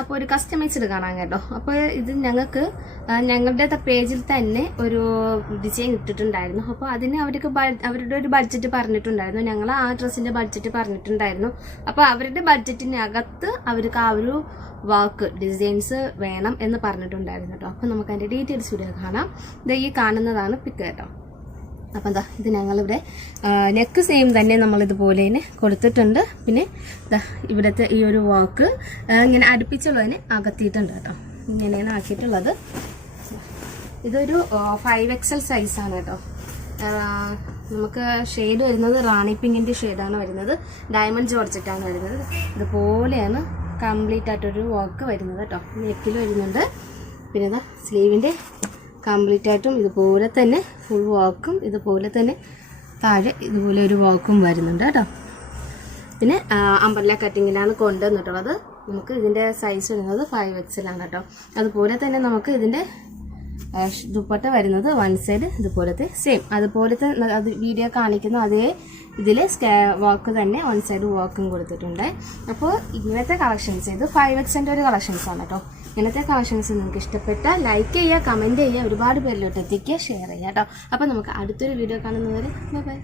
അപ്പോൾ ഒരു കസ്റ്റമൈസ്ഡ് കാണാൻ കേട്ടോ. അപ്പോൾ ഇത് ഞങ്ങൾക്ക് ഞങ്ങളുടെ പേജിൽ തന്നെ ഒരു ഡിസൈൻ ഇട്ടിട്ടുണ്ടായിരുന്നു. അപ്പോൾ അതിന് അവരുടെ ഒരു ബഡ്ജറ്റ് പറഞ്ഞിട്ടുണ്ടായിരുന്നു. ഞങ്ങൾ ആ ഡ്രസ്സിന്റെ ബഡ്ജറ്റ് പറഞ്ഞിട്ടുണ്ടായിരുന്നു. അപ്പോൾ അവരുടെ ബഡ്ജറ്റിനകത്ത് അവർക്ക് ആ ഒരു വർക്ക് ഡിസൈൻസ് വേണം എന്ന് പറഞ്ഞിട്ടുണ്ടായിരുന്നു കേട്ടോ. അപ്പോൾ നമുക്ക് അതിന്റെ ഡീറ്റെയിൽസ് ഇവിടെ കാണാം. ഇത് ഈ കാണുന്നതാണ് പിക്ക് കേട്ടോ. അപ്പം എന്താ ഇത് ഞങ്ങളിവിടെ നെക്ക് സെയിം തന്നെ നമ്മളിതുപോലെ തന്നെ കൊടുത്തിട്ടുണ്ട്. പിന്നെ ഇതാ ഇവിടുത്തെ ഈ ഒരു വർക്ക് ഇങ്ങനെ അടുപ്പിച്ചുള്ളതിന് അകത്തിയിട്ടുണ്ട് കേട്ടോ. ഇങ്ങനെയാണ് ആക്കിയിട്ടുള്ളത്. ഇതൊരു 5XL സൈസാണ് കേട്ടോ. നമുക്ക് ഷെയ്ഡ് വരുന്നത് റാണി പിങ്കിൻ്റെ ഷെയ്ഡാണ് വരുന്നത്. ഡയമണ്ട് ജോർജറ്റാണ് വരുന്നത്. ഇതുപോലെയാണ് കംപ്ലീറ്റ് ആയിട്ടൊരു വർക്ക് വരുന്നത് കേട്ടോ. നെക്കിൽ വരുന്നുണ്ട്. പിന്നെ ഇതാ സ്ലീവിൻ്റെ കംപ്ലീറ്റ് ആയിട്ടും ഇതുപോലെ തന്നെ ഫുൾ വർക്കും ഇതുപോലെ തന്നെ താഴെ ഇതുപോലെ ഒരു വർക്കും വരുന്നുണ്ട് കേട്ടോ. പിന്നെ അംബ്രല്ല കട്ടിങ്ങിലാണ് കൊണ്ടുവന്നിട്ടുള്ളത്. നമുക്ക് ഇതിൻ്റെ സൈസ് വരുന്നത് 5XL ആണ് കേട്ടോ. അതുപോലെ തന്നെ നമുക്ക് ഇതിൻ്റെ ദുപ്പട്ട വരുന്നത് വൺ സൈഡ് ഇതുപോലത്തെ സെയിം അതുപോലത്തെ അത് വീഡിയോ കാണിക്കുന്ന അതേ ഇതിൽ വർക്ക് തന്നെ വൺ സൈഡ് വർക്കും കൊടുത്തിട്ടുണ്ട്. അപ്പോൾ ഇങ്ങനത്തെ കളക്ഷൻസ് ഇത് 5XL ഒരു കളക്ഷൻസ് ആണ് കേട്ടോ. ഇങ്ങനത്തെ കളക്ഷൻസ് നിങ്ങൾക്ക് ഇഷ്ടപ്പെട്ടാൽ ലൈക്ക് ചെയ്യുക, കമൻറ്റ് ചെയ്യുക, ഒരുപാട് പേരിലോട്ട് എത്തിക്കുക, ഷെയർ ചെയ്യുക കേട്ടോ. അപ്പോൾ നമുക്ക് അടുത്തൊരു വീഡിയോ കാണുന്നവരെ ബൈ.